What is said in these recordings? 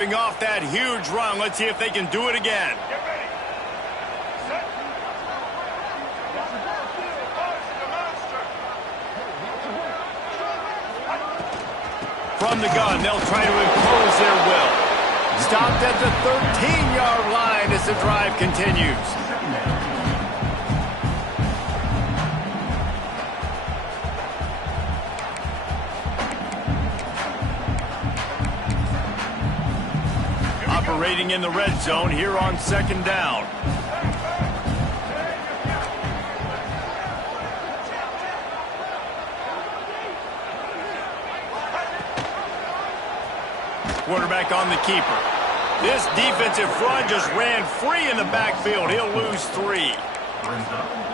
Off that huge run. Let's see if they can do it again. From the gun, they'll try to impose their will. Stopped at the 13-yard line as the drive continues. Operating in the red zone here on second down. Quarterback on the keeper. This defensive front just ran free in the backfield. He'll lose 3.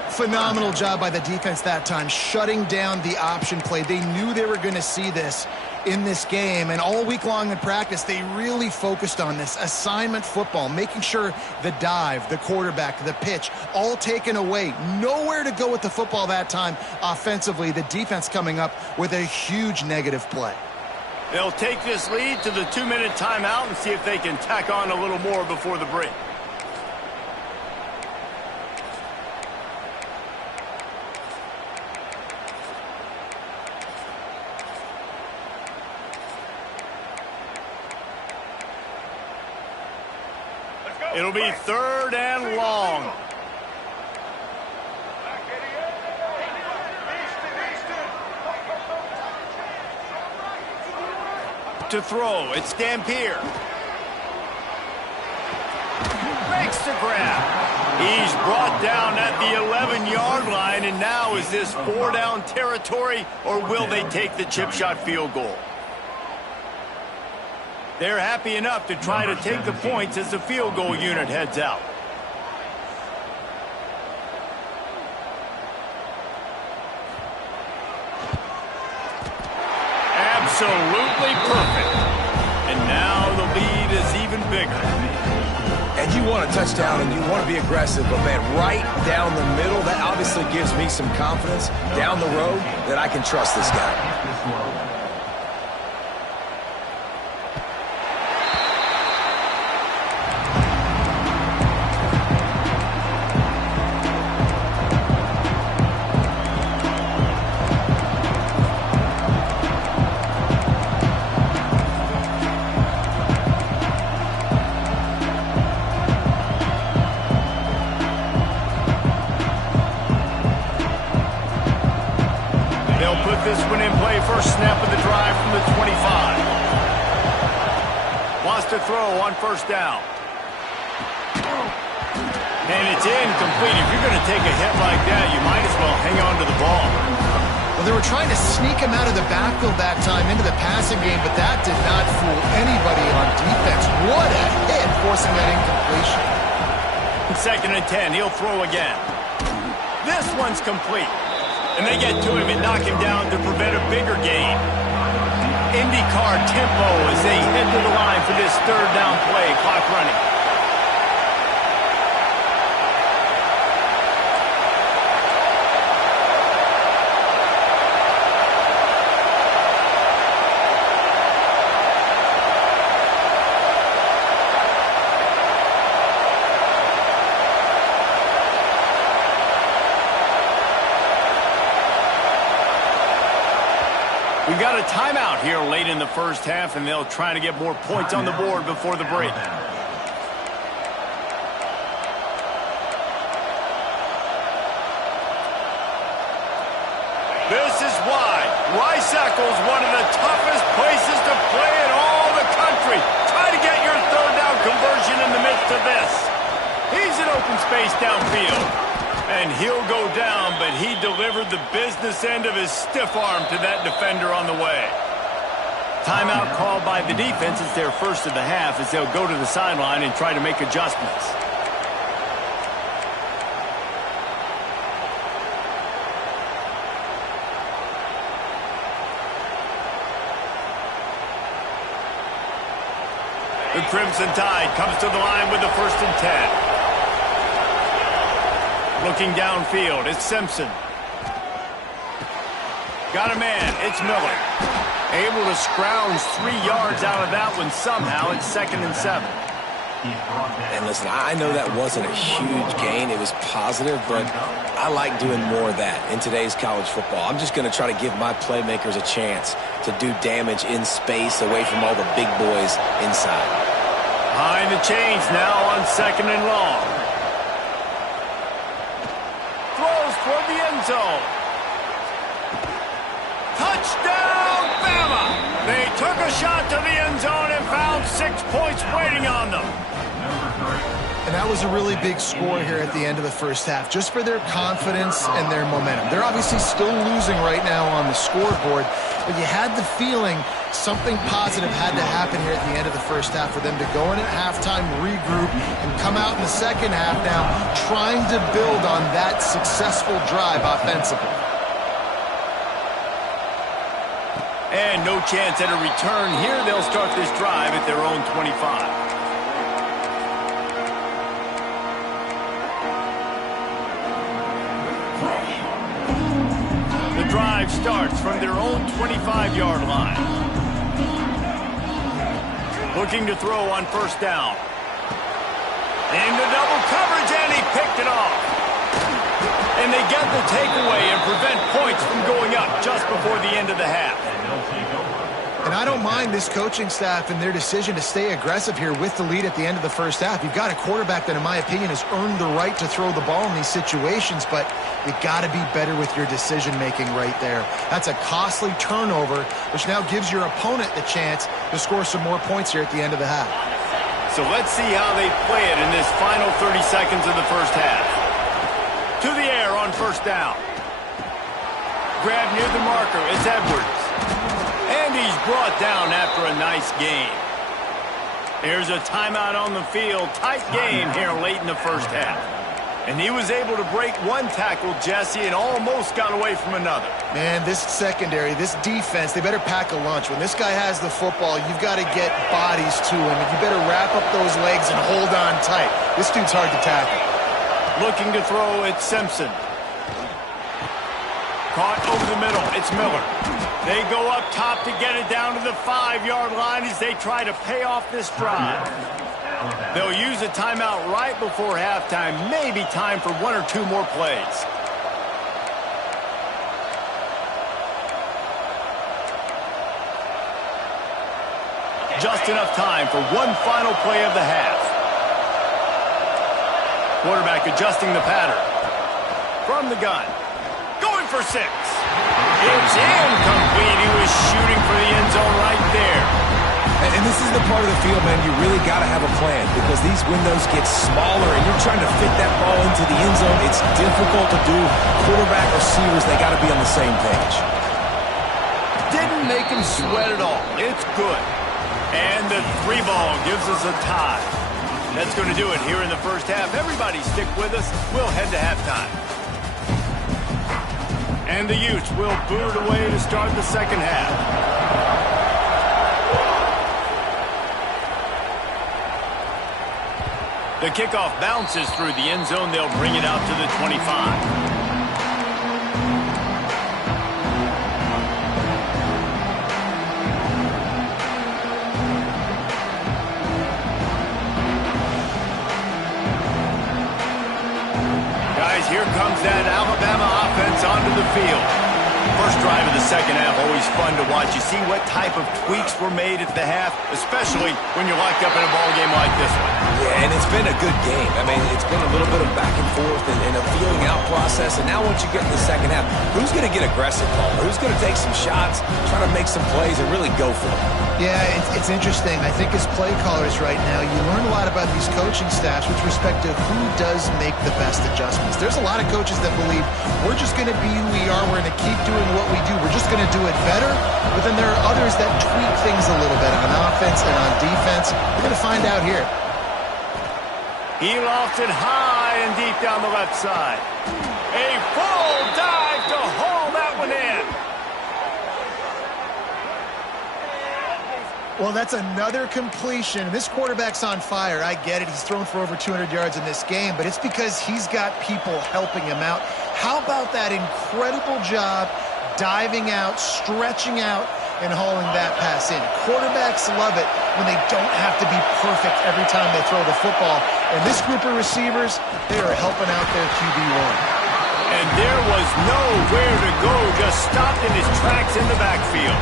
Phenomenal job by the defense that time, shutting down the option play. They knew they were going to see this in this game, and all week long in practice, they really focused on this assignment football, making sure the dive, the quarterback, the pitch, all taken away. Nowhere to go with the football that time offensively. The defense coming up with a huge negative play. They'll take this lead to the 2-minute timeout and see if they can tack on a little more before the break. It'll be 3rd and long. To throw, it's Dampier. Makes the grab. He's brought down at the 11-yard line, and now is this 4-down territory, or will they take the chip shot field goal? They're happy enough to try to take the points as the field goal unit heads out. Absolutely perfect. And now the lead is even bigger. And you want a touchdown and you want to be aggressive, but man, right down the middle, that obviously gives me some confidence down the road that I can trust this guy. This one in play, first snap of the drive from the 25. Wants to throw on first down. And it's incomplete. If you're going to take a hit like that, you might as well hang on to the ball. Well, they were trying to sneak him out of the backfield that time into the passing game, but that did not fool anybody on defense. What a hit, forcing that incompletion. 2nd and 10, he'll throw again. This one's complete. And they get to him and knock him down to prevent a bigger gain. IndyCar tempo as they head to the line for this 3rd down play. Clock running. We've got a timeout here late in the first half, and they'll try to get more points on the board before the break. This is why Rice-Eccles, one of the toughest places to play in all the country. Try to get your 3rd down conversion in the midst of this. He's in open space downfield. And he'll go down, but he delivered the business end of his stiff arm to that defender on the way. Timeout called by the defense. It's their first of the half as they'll go to the sideline and try to make adjustments. The Crimson Tide comes to the line with the 1st and 10. Looking downfield, it's Simpson. Got a man, it's Miller. Able to scrounge 3 yards out of that one somehow. It's 2nd and 7. And listen, I know that wasn't a huge gain. It was positive, but I like doing more of that in today's college football. I'm just going to try to give my playmakers a chance to do damage in space away from all the big boys inside. Behind the chains now on 2nd and long. Throws toward the end zone. Touchdown, Bama! They took a shot to the end zone and found 6 points waiting on them. And that was a really big score here at the end of the first half, just for their confidence and their momentum. They're obviously still losing right now on the scoreboard, but you had the feeling something positive had to happen here at the end of the first half for them to go in at halftime, regroup, and come out in the second half now trying to build on that successful drive offensively. And no chance at a return here. They'll start this drive at their own 25. The drive starts from their own 25-yard line. Looking to throw on 1st down. Into double coverage, and he picked it off. And they get the takeaway and prevent points from going up just before the end of the half. And I don't mind this coaching staff and their decision to stay aggressive here with the lead at the end of the first half. You've got a quarterback that, in my opinion, has earned the right to throw the ball in these situations, but you got to be better with your decision-making right there. That's a costly turnover, which now gives your opponent the chance to score some more points here at the end of the half. So let's see how they play it in this final 30 seconds of the first half. To the air on 1st down. Grab near the marker. It's Edwards. And he's brought down after a nice gain. Here's a timeout on the field. Tight game here late in the first half. And he was able to break one tackle, Jesse, and almost got away from another. Man, this secondary, this defense, they better pack a lunch. When this guy has the football, you've got to get bodies to him. And you better wrap up those legs and hold on tight. This dude's hard to tackle. Looking to throw, it's Simpson. Caught over the middle, it's Miller. They go up top to get it down to the 5-yard line as they try to pay off this drive. They'll use a timeout right before halftime. Maybe time for 1 or 2 more plays. Just enough time for one final play of the half. Quarterback adjusting the pattern. From the gun. Going for 6. It's incomplete. He was shooting for the end zone right there. And this is the part of the field, man, you really got to have a plan because these windows get smaller and you're trying to fit that ball into the end zone. It's difficult to do. Quarterback, receivers, they got to be on the same page. Didn't make him sweat at all. It's good. And the 3 ball gives us a tie. That's going to do it here in the first half. Everybody stick with us. We'll head to halftime. And the Utes will boot it away to start the second half. The kickoff bounces through the end zone. They'll bring it out to the 25. Here comes that Alabama offense onto the field. First drive of the second half, always fun to watch. You see what type of tweaks were made at the half, especially when you're locked up in a ball game like this one. Yeah, and it's been a good game. I mean, it's been a little bit of back and forth and a feeling out process. And now once you get in the second half, who's going to get aggressive, Paul? Who's going to take some shots, try to make some plays, and really go for it? Yeah, it's interesting. I think as play callers right now, you learn a lot about these coaching staffs with respect to who does make the best adjustments. There's a lot of coaches that believe we're just going to be who we are. We're going to keep doing what we do. We're just going to do it better. But then there are others that tweak things a little bit on offense and on defense. We're going to find out here. He lofted high and deep down the left side. A full dive to haul that one in. Well, that's another completion. This quarterback's on fire. I get it. He's thrown for over 200 yards in this game, but it's because he's got people helping him out. How about that incredible job diving out, stretching out, and hauling that pass in. Quarterbacks love it when they don't have to be perfect every time they throw the football. And this group of receivers, they are helping out their QB1. And there was nowhere to go, just stopped in his tracks in the backfield.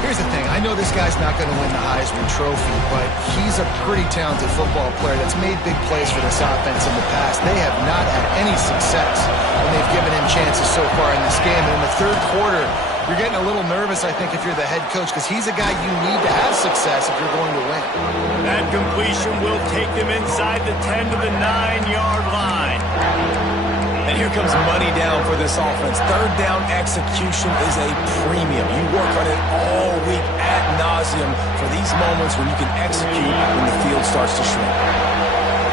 Here's the thing. I know this guy's not going to win the Heisman Trophy, but he's a pretty talented football player that's made big plays for this offense in the past. They have not had any success when they've given him chances so far in this game. And in the third quarter, you're getting a little nervous, I think, if you're the head coach, because he's a guy you need to have success if you're going to win. That completion will take them inside the 10 to the 9-yard line. And here comes money down for this offense. Third down execution is a premium. You work on it all week ad nauseum for these moments when you can execute when the field starts to shrink.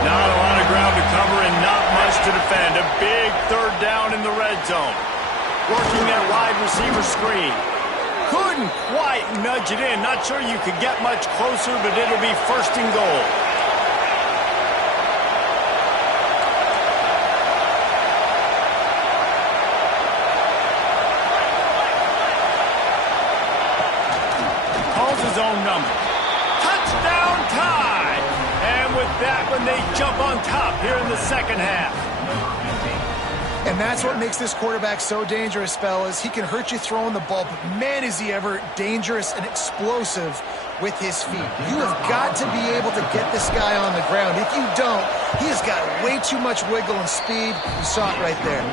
Not a lot of ground to cover and not much to defend. A big third down in the red zone. Working that wide receiver screen. Couldn't quite nudge it in. Not sure you could get much closer, but it'll be first and goal. His own number. Touchdown tie! And with that one, they jump on top here in the second half. And that's what makes this quarterback so dangerous, fellas. He can hurt you throwing the ball, but man, is he ever dangerous and explosive with his feet. You have got to be able to get this guy on the ground. If you don't, he has got way too much wiggle and speed. You saw it right there.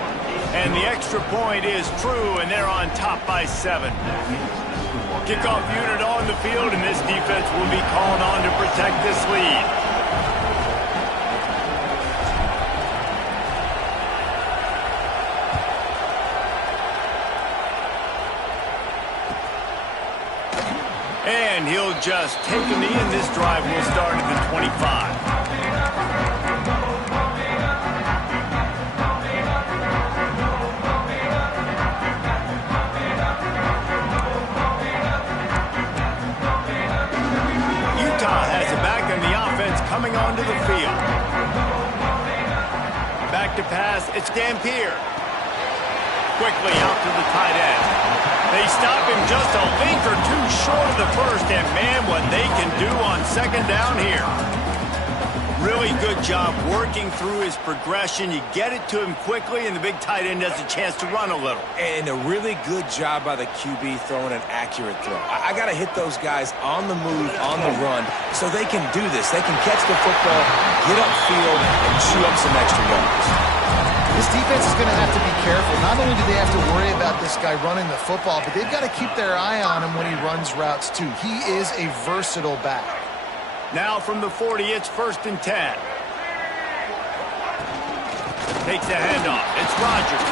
And the extra point is true, and they're on top by 7. Kickoff unit on the field, and this defense will be called on to protect this lead. And he'll just take a knee, and this drive will start at the 25. Coming onto the field. Back to pass, it's Dampier. Quickly out to the tight end. They stop him just a link or two short of the first, and man, what they can do on second down here. Really good job working through his progression. You get it to him quickly, and the big tight end has a chance to run a little. And a really good job by the QB throwing an accurate throw. I got to hit those guys on the move, on the run, so they can do this. They can catch the football, get upfield, and chew up some extra yards. This defense is going to have to be careful. Not only do they have to worry about this guy running the football, but they've got to keep their eye on him when he runs routes, too. He is a versatile back. Now from the 40, it's 1st and 10. Takes the handoff. It's Rodgers.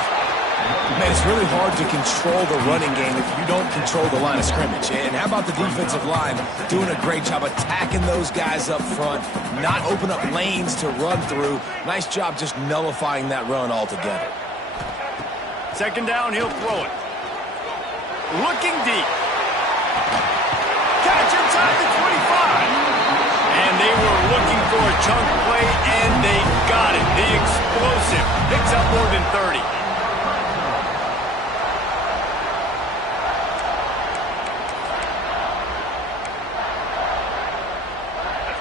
Man, it's really hard to control the running game if you don't control the line of scrimmage. And how about the defensive line doing a great job attacking those guys up front, not open up lanes to run through. Nice job just nullifying that run altogether. Second down, he'll throw it. Looking deep. Catch inside the 25. And they were looking for a chunk play, and they got it. The explosive picks up more than 30.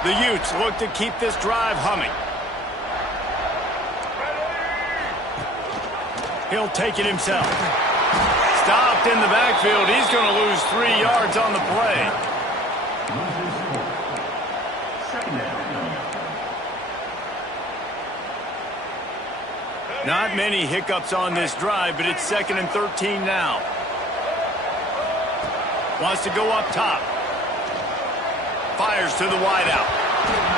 The Utes look to keep this drive humming. He'll take it himself. Stopped in the backfield. He's going to lose 3 yards on the play. Not many hiccups on this drive, but it's 2nd and 13 now. Wants to go up top. Fires to the wideout.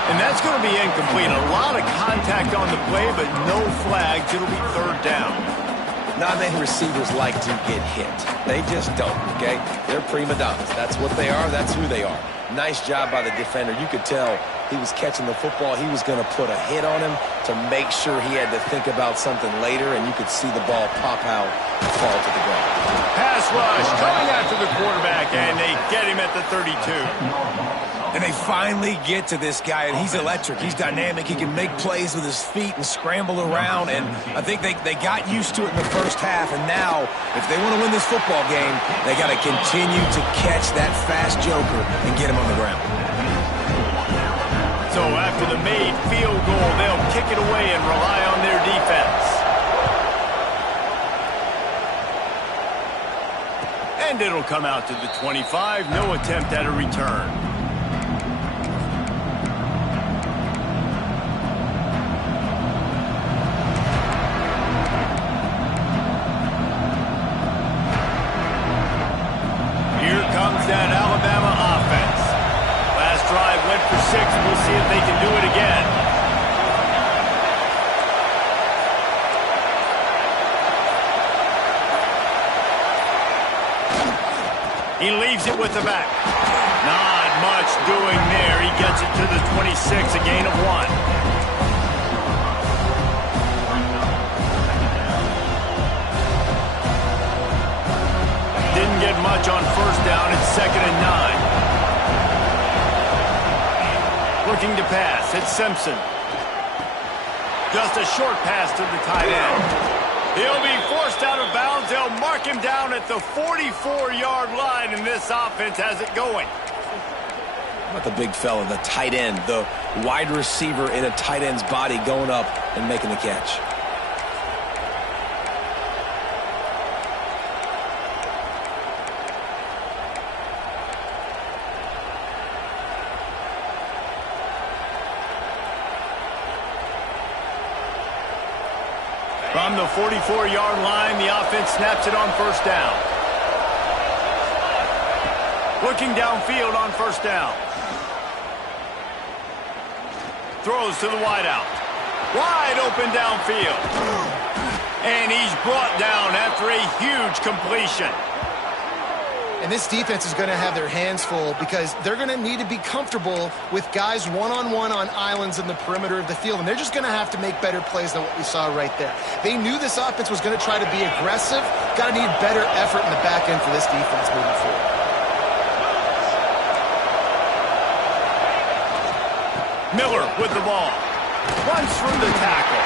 And that's going to be incomplete. A lot of contact on the play, but no flags. It'll be 3rd down. Not many receivers like to get hit. They just don't, okay? They're prima donnas. That's what they are. That's who they are. Nice job by the defender. You could tell he was catching the football. He was going to put a hit on him to make sure he had to think about something later, and you could see the ball pop out and fall to the ground. Pass rush coming after the quarterback, and they get him at the 32. And they finally get to this guy, and he's electric. He's dynamic. He can make plays with his feet and scramble around, and I think they got used to it in the first half, and now, if they want to win this football game, they got to continue to catch that fast joker and get him on the ground. So after the made field goal, they'll kick it away and rely on their defense. And it'll come out to the 25. No attempt at a return. Here comes that Alabama offense. Last drive went for 6. We'll see if they can do it again. He leaves it with the back. Not much doing there. He gets it to the 26, a gain of 1. Didn't get much on first down. It's 2nd and 9. Looking to pass. It's Simpson. Just a short pass to the tight end. He'll be forced out of bounds. They'll mark him down at the 44-yard line, and this offense has it going. How about the big fella, the tight end, the wide receiver in a tight end's body going up and making the catch? From the 44-yard line, the offense snaps it on first down. Looking downfield on first down. Throws to the wideout. Wide open downfield. And he's brought down after a huge completion. And this defense is going to have their hands full because they're going to need to be comfortable with guys one-on-one on islands in the perimeter of the field. And they're just going to have to make better plays than what we saw right there. They knew this offense was going to try to be aggressive. Got to need better effort in the back end for this defense moving forward. Miller with the ball. Runs through the tackle.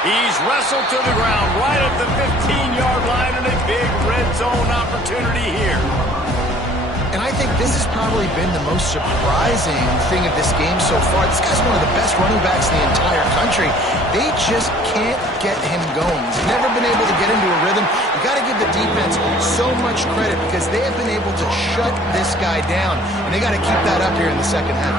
He's wrestled to the ground right at the 15-yard line, and a big red zone opportunity here. And I think this has probably been the most surprising thing of this game so far. This guy's one of the best running backs in the entire country. They just can't get him going. He's never been able to get into a rhythm. You got to give the defense so much credit because they have been able to shut this guy down, and they got to keep that up here in the second half.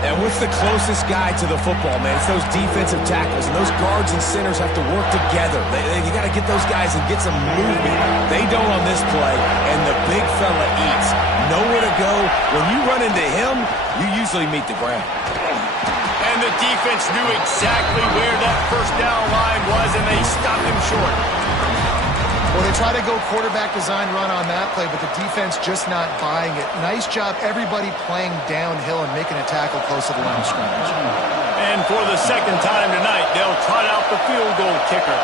And with the closest guy to the football, man, it's those defensive tackles. And those guards and centers have to work together. You got to get those guys and get some movement. They don't on this play, and the big fella eats. Nowhere to go. When you run into him, you usually meet the ground. And the defense knew exactly where that first down line was, and they stopped him short. Well, they try to go quarterback design run on that play, but the defense just not buying it. Nice job, everybody playing downhill and making a tackle close to the line of scrimmage. And for the second time tonight, they'll trot out the field goal kicker.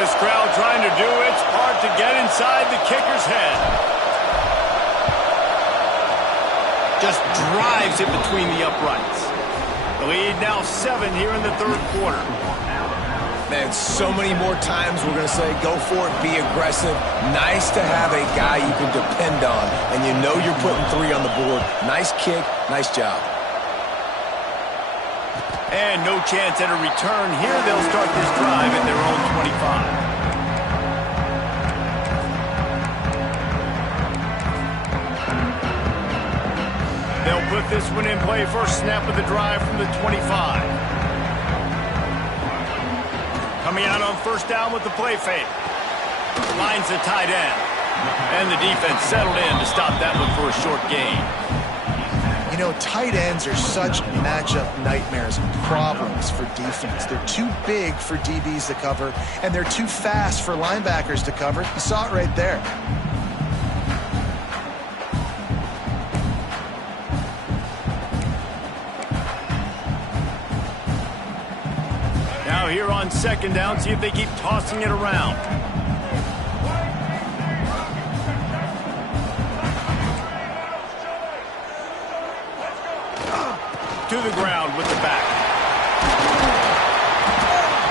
This crowd trying to do its part to get inside the kicker's head. Just drives it between the uprights. The lead now 7 here in the third quarter. Man, so many more times we're going to say, go for it, be aggressive. Nice to have a guy you can depend on, and you know you're putting 3 on the board. Nice kick, nice job. And no chance at a return here. They'll start this drive at their own 25. They'll put this one in play. First snap of the drive from the 25. Coming out on first down with the play fake. Lines the tight end. And the defense settled in to stop that one for a short gain. You know, tight ends are such matchup nightmares and problems for defense. They're too big for DBs to cover, and they're too fast for linebackers to cover. You saw it right there. Now here on second down, see if they keep tossing it around. to the ground with the back.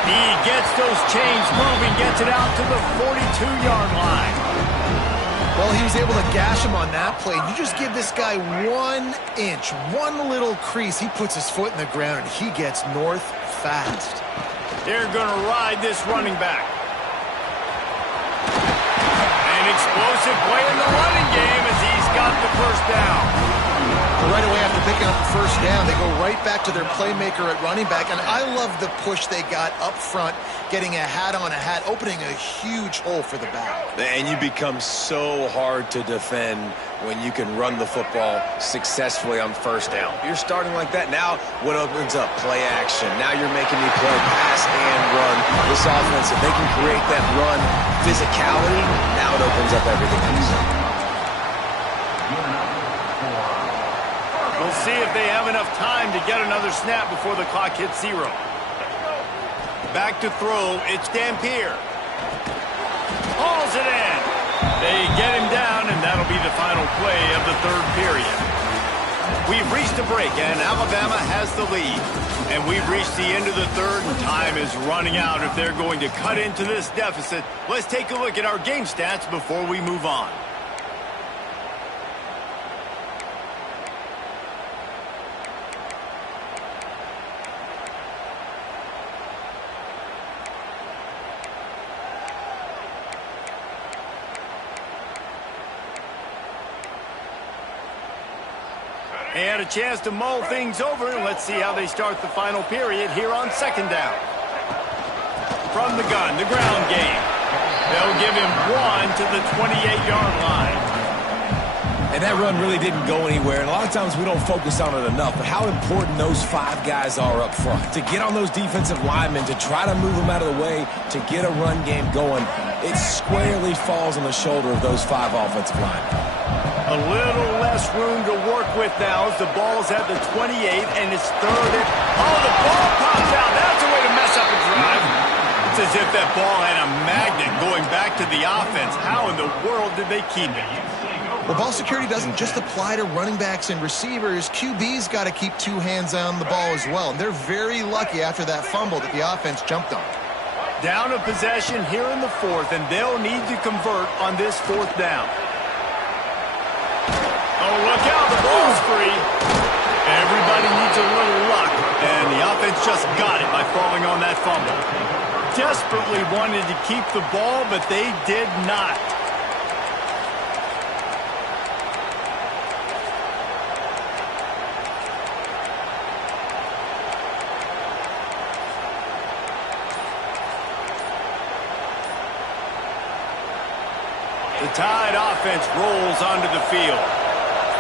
He gets those chains moving, gets it out to the 42-yard line. Well, he was able to gash him on that play. You just give this guy 1 inch, one little crease. He puts his foot in the ground, and he gets north fast. They're going to ride this running back. An explosive play in the running game as he's got the first down. Right away after picking up the first down, they go right back to their playmaker at running back. And I love the push they got up front, getting a hat on a hat, opening a huge hole for the back. And you become so hard to defend when you can run the football successfully on first down. You're starting like that. Now what opens up? Play action. Now you're making me play pass and run. This offense, if they can create that run physicality, now it opens up everything else. We'll see if they have enough time to get another snap before the clock hits 0. Back to throw, it's Dampier. Hauls it in. They get him down, and that'll be the final play of the third period. We've reached a break, and Alabama has the lead. And we've reached the end of the third, and time is running out if they're going to cut into this deficit. Let's take a look at our game stats before we move on. They had a chance to mull things over, and let's see how they start the final period here on second down. From the gun, the ground game. They'll give him 1 to the 28-yard line. And that run really didn't go anywhere, and a lot of times we don't focus on it enough, but how important those 5 guys are up front. To get on those defensive linemen, to try to move them out of the way, to get a run game going, it squarely falls on the shoulder of those 5 offensive linemen. A little less room to work with now as the ball's at the 28, and it's third. Oh, the ball pops out. That's a way to mess up a drive. It's as if that ball had a magnet going back to the offense. How in the world did they keep it? Well, ball security doesn't just apply to running backs and receivers. QB's got to keep 2 hands on the ball as well. And they're very lucky after that fumble that the offense jumped on. Down a possession here in the fourth, and they'll need to convert on this fourth down. Oh, look out, the ball's free. Everybody needs a little luck, and the offense just got it by falling on that fumble. Desperately wanted to keep the ball, but they did not. The Tide offense rolls onto the field.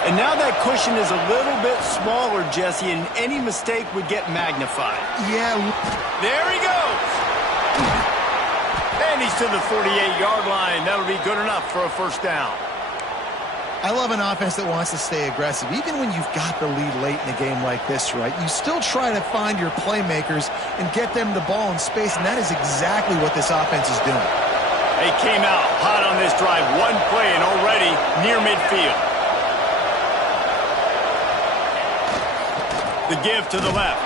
And now that cushion is a little bit smaller, Jesse, and any mistake would get magnified. Yeah. There he goes. And he's to the 48-yard line. That'll be good enough for a first down. I love an offense that wants to stay aggressive. Even when you've got the lead late in a game like this, right, you still try to find your playmakers and get them the ball in space, and that is exactly what this offense is doing. They came out hot on this drive. One play and already near midfield. The give to the left.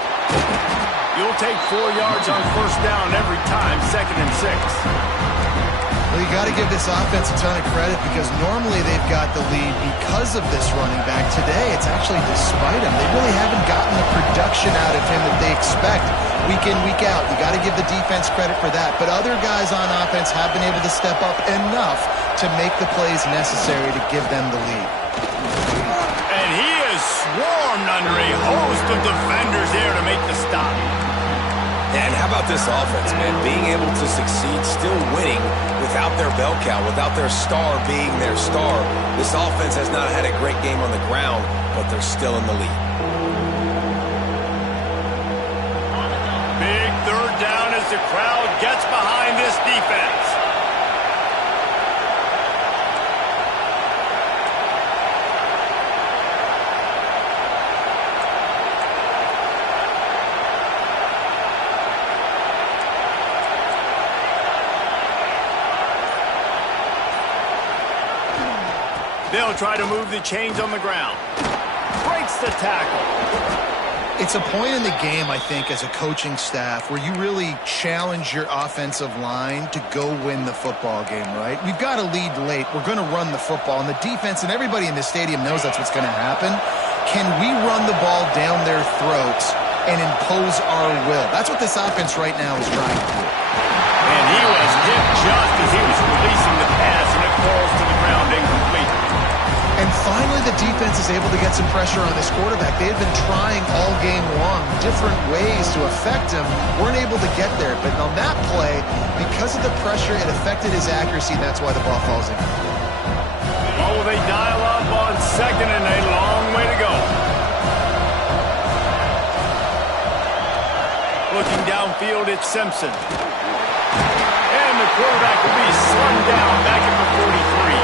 You'll take 4 yards on first down every time, 2nd and 6. Well, you got to give this offense a ton of credit because normally they've got the lead because of this running back. Today, it's actually despite him. They really haven't gotten the production out of him that they expect week in, week out. You got to give the defense credit for that. But other guys on offense have been able to step up enough to make the plays necessary to give them the lead. And he is swarmed under a host of defenders there to make the stop. And how about this offense, man? Being able to succeed, still winning without their bell cow, without their star being their star. This offense has not had a great game on the ground, but they're still in the lead. Big third down as the crowd gets behind this defense. They'll try to move the chains on the ground. Breaks the tackle. It's a point in the game, I think, as a coaching staff where you really challenge your offensive line to go win the football game, right? We've got to lead late. We're going to run the football. And the defense and everybody in this stadium knows that's what's going to happen. Can we run the ball down their throats and impose our will? That's what this offense right now is trying to do. And he was hit just as he was releasing the pass, and it falls to the ground incomplete. And finally, the defense is able to get some pressure on this quarterback. They had been trying all game long, different ways to affect him. Weren't able to get there. But on that play, because of the pressure, it affected his accuracy, and that's why the ball falls in. Oh, they dial up on second, and a long way to go. Looking downfield, it's Simpson. And the quarterback will be slung down back at the 43.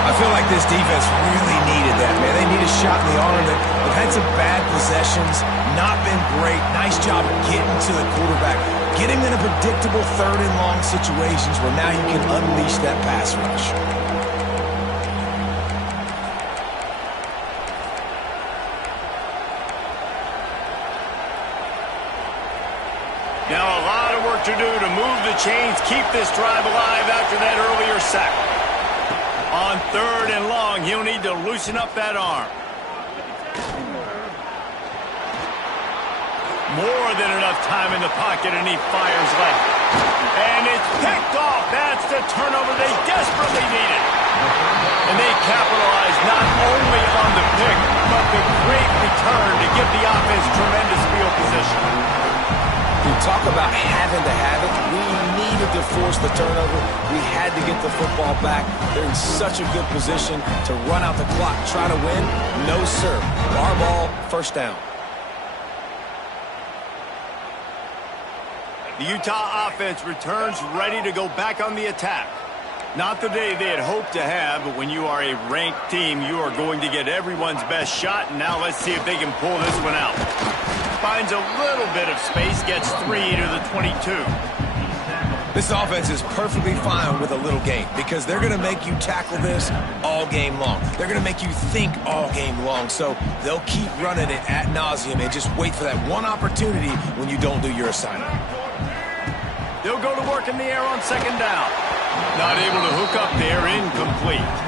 I feel like this defense really needed that, man. They need a shot in the arm. They've had some bad possessions, not been great. Nice job of getting to the quarterback, getting in a predictable third and long situations where now you can unleash that pass rush. Now a lot of work to do to move the chains, keep this drive alive after that earlier sack. On third and long, he'll need to loosen up that arm. More than enough time in the pocket, and he fires left. And it's picked off. That's the turnover they desperately needed. And they capitalize not only on the pick, but the great return to give the offense tremendous field position. You talk about having to have it. We needed to force the turnover. We had to get the football back. They're in such a good position to run out the clock, try to win. No, sir. Our ball, first down. The Utah offense returns ready to go back on the attack. Not the day they had hoped to have, but when you are a ranked team, you are going to get everyone's best shot. And now let's see if they can pull this one out. Finds a little bit of space, gets 3 to the 22. This offense is perfectly fine with a little game because they're going to make you tackle this all game long. They're going to make you think all game long. So they'll keep running it ad nauseum and just wait for that one opportunity when you don't do your assignment. They'll go to work in the air on second down. Not able to hook up there, incomplete.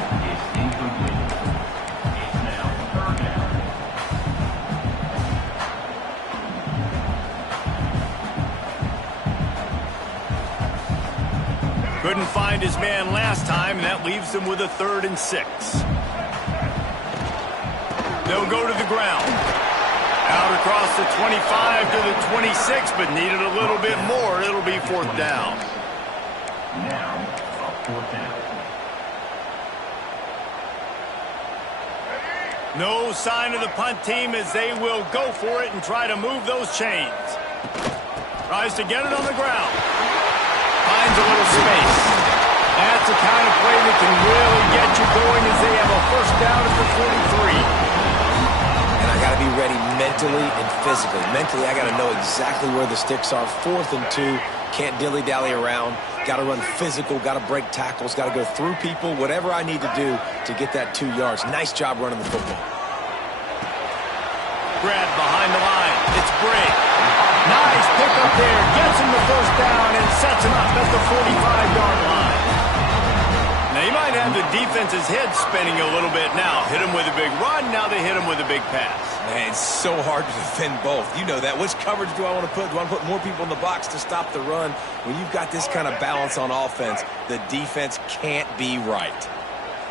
Couldn't find his man last time, and that leaves him with a 3rd and 6. They'll go to the ground. Out across the 25 to the 26, but needed a little bit more. It'll be 4th down. No sign of the punt team as they will go for it and try to move those chains. Tries to get it on the ground. Finds a little space. That's the kind of play that can really get you going as they have a 1st down at the 43. And I got to be ready mentally and physically. Mentally, I got to know exactly where the sticks are. 4th and 2. Can't dilly-dally around. Got to run physical. Got to break tackles. Got to go through people. Whatever I need to do to get that 2 yards. Nice job running the football. Brad behind the line. It's Briggs. Nice pick up there. Gets him the 1st down and sets him up at the 45-yard line. Now, you might have the defense's head spinning a little bit now. Hit him with a big run. Now they hit him with a big pass. Man, it's so hard to defend both. You know that. Which coverage do I want to put? Do I want to put more people in the box to stop the run? When you've got this kind of balance on offense, the defense can't be right.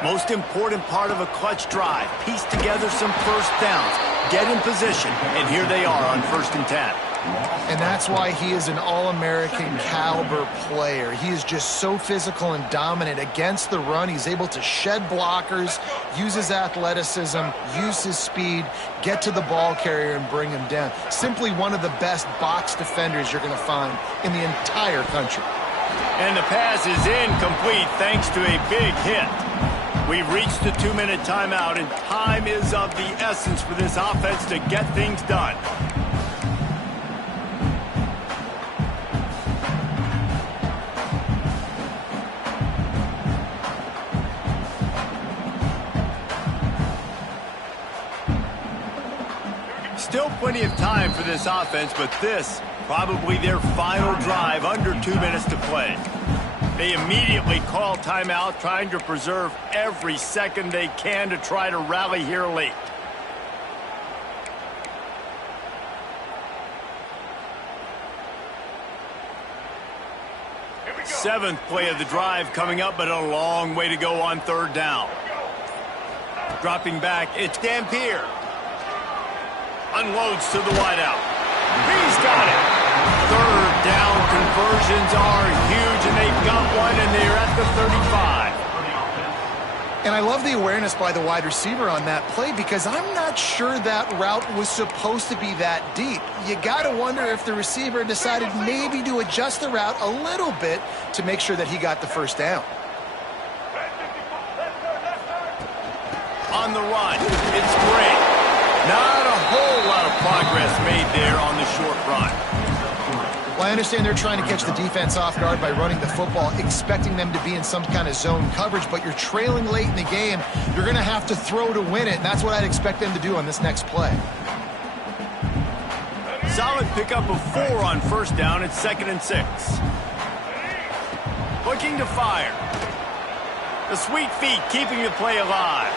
Most important part of a clutch drive. Piece together some 1st downs. Get in position. And here they are on 1st and 10. And that's why he is an All-American caliber player. He is just so physical and dominant against the run. He's able to shed blockers, use his athleticism, use his speed, get to the ball carrier and bring him down. Simply one of the best box defenders you're going to find in the entire country. And the pass is incomplete thanks to a big hit. We've reached the 2-minute timeout, and time is of the essence for this offense to get things done. Still plenty of time for this offense, but this probably their final drive, under 2 minutes to play. They immediately call timeout, trying to preserve every second they can to try to rally here late. Seventh play of the drive coming up, but a long way to go on third down. Dropping back, it's Dampier. Unloads to the wideout. He's got it. Third down conversions are huge, and they've got one, and they're at the 35. And I love the awareness by the wide receiver on that play, because I'm not sure that route was supposed to be that deep. You got to wonder if the receiver decided maybe to adjust the route a little bit to make sure that he got the first down. On the run, it's great. Not a whole lot of progress made there on the short run. Well, I understand they're trying to catch the defense off guard by running the football, expecting them to be in some kind of zone coverage, but you're trailing late in the game. You're going to have to throw to win it, and that's what I'd expect them to do on this next play. Solid pickup of 4 on first down. It's 2nd and 6. Looking to fire. The sweet feet keeping the play alive.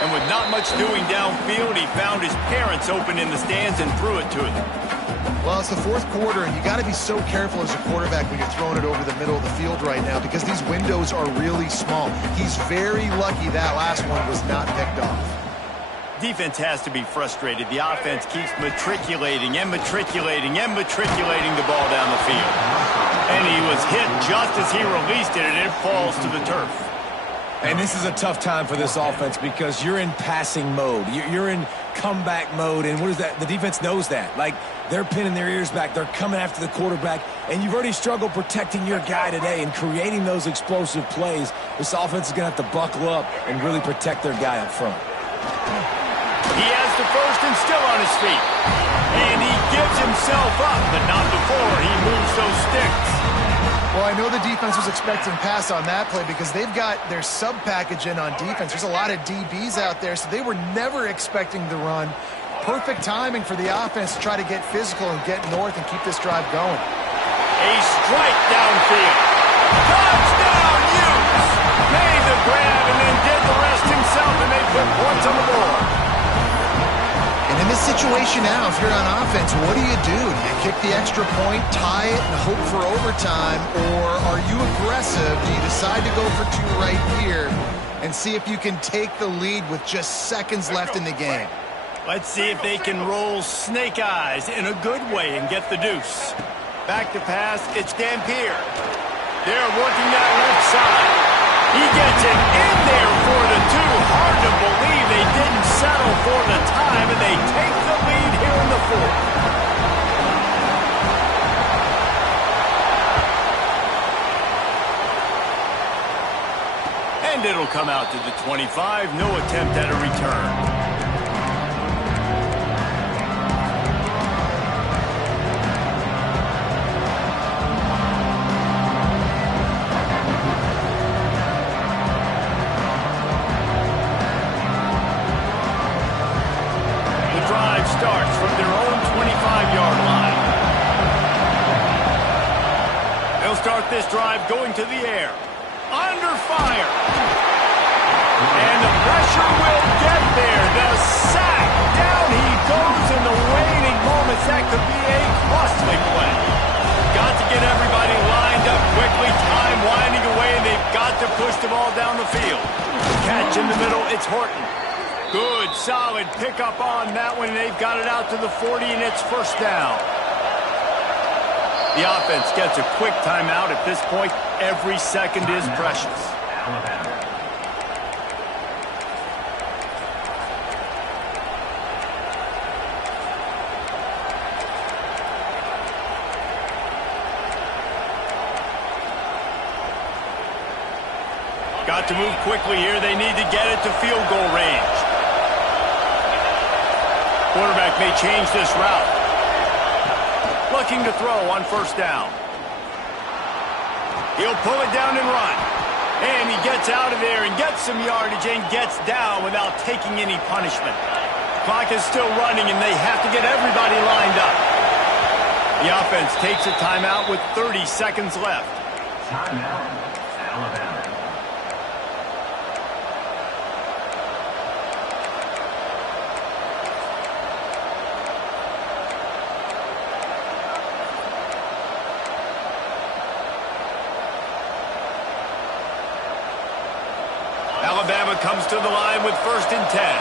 And with not much doing downfield, he found his parents open in the stands and threw it to them. Well, it's the fourth quarter, and you got to be so careful as a quarterback when you're throwing it over the middle of the field right now, because these windows are really small. He's very lucky that last one was not picked off. Defense has to be frustrated. The offense keeps matriculating and matriculating and matriculating the ball down the field. And he was hit just as he released it, and it falls to the turf. And this is a tough time for this offense, because you're in passing mode. You're in comeback mode, and what is that? The defense knows that. Like, they're pinning their ears back. They're coming after the quarterback, and you've already struggled protecting your guy today and creating those explosive plays. This offense is going to have to buckle up and really protect their guy up front. He has the first and still on his feet. And he gives himself up, but not before he moves those sticks. Well, I know the defense was expecting pass on that play because they've got their sub package in on defense. There's a lot of DBs out there, so they were never expecting the run. Perfect timing for the offense to try to get physical and get north and keep this drive going. A strike downfield. Touchdown, Utes! Made the grab and then did the rest himself, and they put points on the board. And in this situation now, if you're on offense, what do? Do you kick the extra point, tie it, and hope for overtime, or are you aggressive? Do you decide to go for 2 right here and see if you can take the lead with just seconds left in the game? Let's see if they can roll snake eyes in a good way and get the deuce. Back to pass, it's Dampier. They're working that left side. He gets it in there for the 2. Hard to believe they didn't settle for the time, and they take the lead here in the 4th. And it'll come out to the 25. No attempt at a return. Starts from their own 25-yard line. They'll start this drive going to the air. Under fire. And the pressure will get there. The sack. Down he goes in the waning moments. That could be a costly play. Got to get everybody lined up quickly. Time winding away, and they've got to push the ball down the field. Catch in the middle. It's Horton. Good, solid pickup on that one. They've got it out to the 40, and it's first down. The offense gets a quick timeout. At this point, every second is precious. Got to move quickly here. They need to get it to field goal range. Quarterback may change this route. Looking to throw on first down. He'll pull it down and run. And he gets out of there and gets some yardage and gets down without taking any punishment. Clock is still running, and they have to get everybody lined up. The offense takes a timeout with 30 seconds left. Timeout, Alabama. Alabama comes to the line with 1st and 10.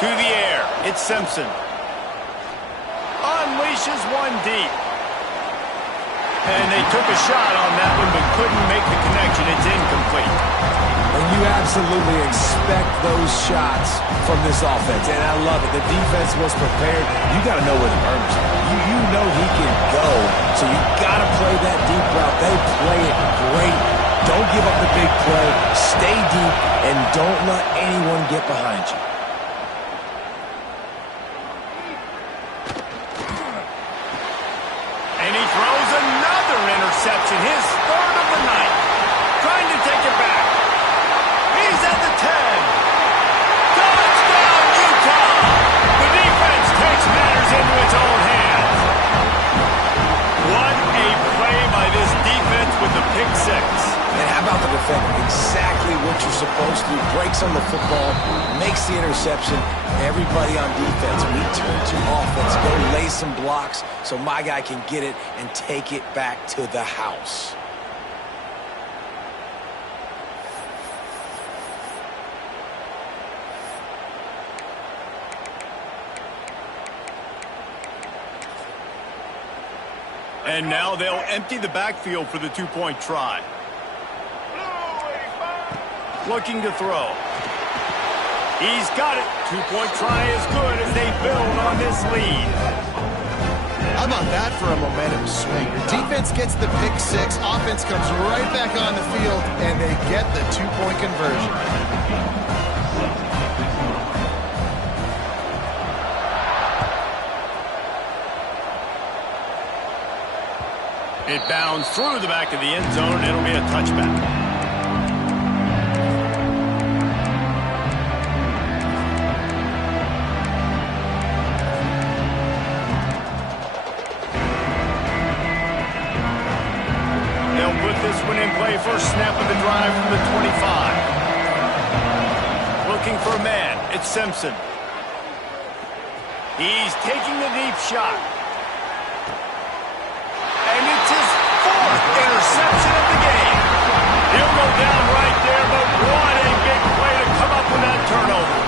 To the air, it's Simpson. Unleashes one deep. And they took a shot on that one, but couldn't make the connection. It's incomplete. And you absolutely expect those shots from this offense. And I love it. The defense was prepared. You got to know where the burners are. You know he can go. So you got to play that deep route. They play it great. Don't give up the big play. Stay deep and don't let anyone get behind you. And he throws another interception, his 3rd of the night. Trying to take it back. He's at the 10. Touchdown, Utah! The defense takes matters into its own hands. What a play by this defense with the pick 6. And how about the defender? Exactly what you're supposed to do. Breaks on the football, makes the interception. Everybody on defense, we turn to offense. Go lay some blocks so my guy can get it and take it back to the house. And now they'll empty the backfield for the 2-point try. Looking to throw. He's got it. 2-point try is good as they build on this lead. How about that for a momentum swing? Your defense gets the pick 6. Offense comes right back on the field, and they get the 2-point conversion. It bounds through the back of the end zone, and it'll be a touchback. This one in play, first snap of the drive from the 25. Looking for a man, it's Simpson. He's taking the deep shot. And it's his 4th interception of the game. He'll go down right there, but what a big play to come up with that turnover.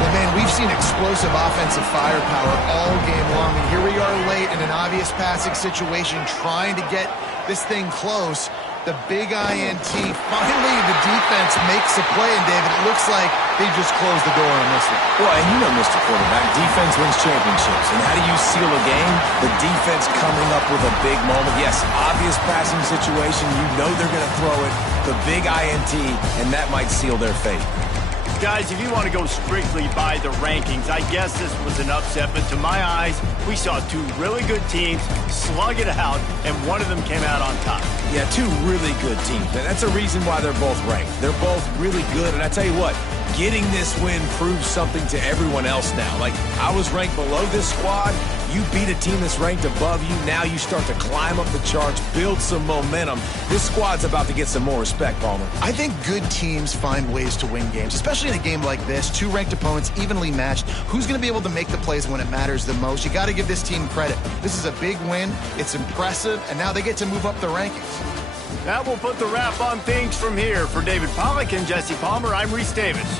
Well, man, we've seen explosive offensive firepower all game long, and here we are late in an obvious passing situation trying to get this thing close. The big INT. Finally, the defense makes a play, and David, it looks like they just closed the door on this one. Well, and you know, Mr. Quarterback, defense wins championships. And how do you seal a game? The defense coming up with a big moment. Yes, obvious passing situation. You know they're going to throw it. The big INT, and that might seal their fate. Guys, if you want to go strictly by the rankings, I guess this was an upset, but to my eyes, we saw 2 really good teams slug it out, and one of them came out on top. Yeah, 2 really good teams. And that's a reason why they're both ranked. They're both really good, and I tell you what, getting this win proves something to everyone else now. Like, I was ranked below this squad. You beat a team that's ranked above you. Now you start to climb up the charts, build some momentum. This squad's about to get some more respect, Palmer. I think good teams find ways to win games, especially in a game like this. 2 ranked opponents, evenly matched. Who's going to be able to make the plays when it matters the most? You got to give this team credit. This is a big win. It's impressive, and now they get to move up the rankings. That will put the wrap on things from here. For David Pollack and Jesse Palmer, I'm Reese Davis.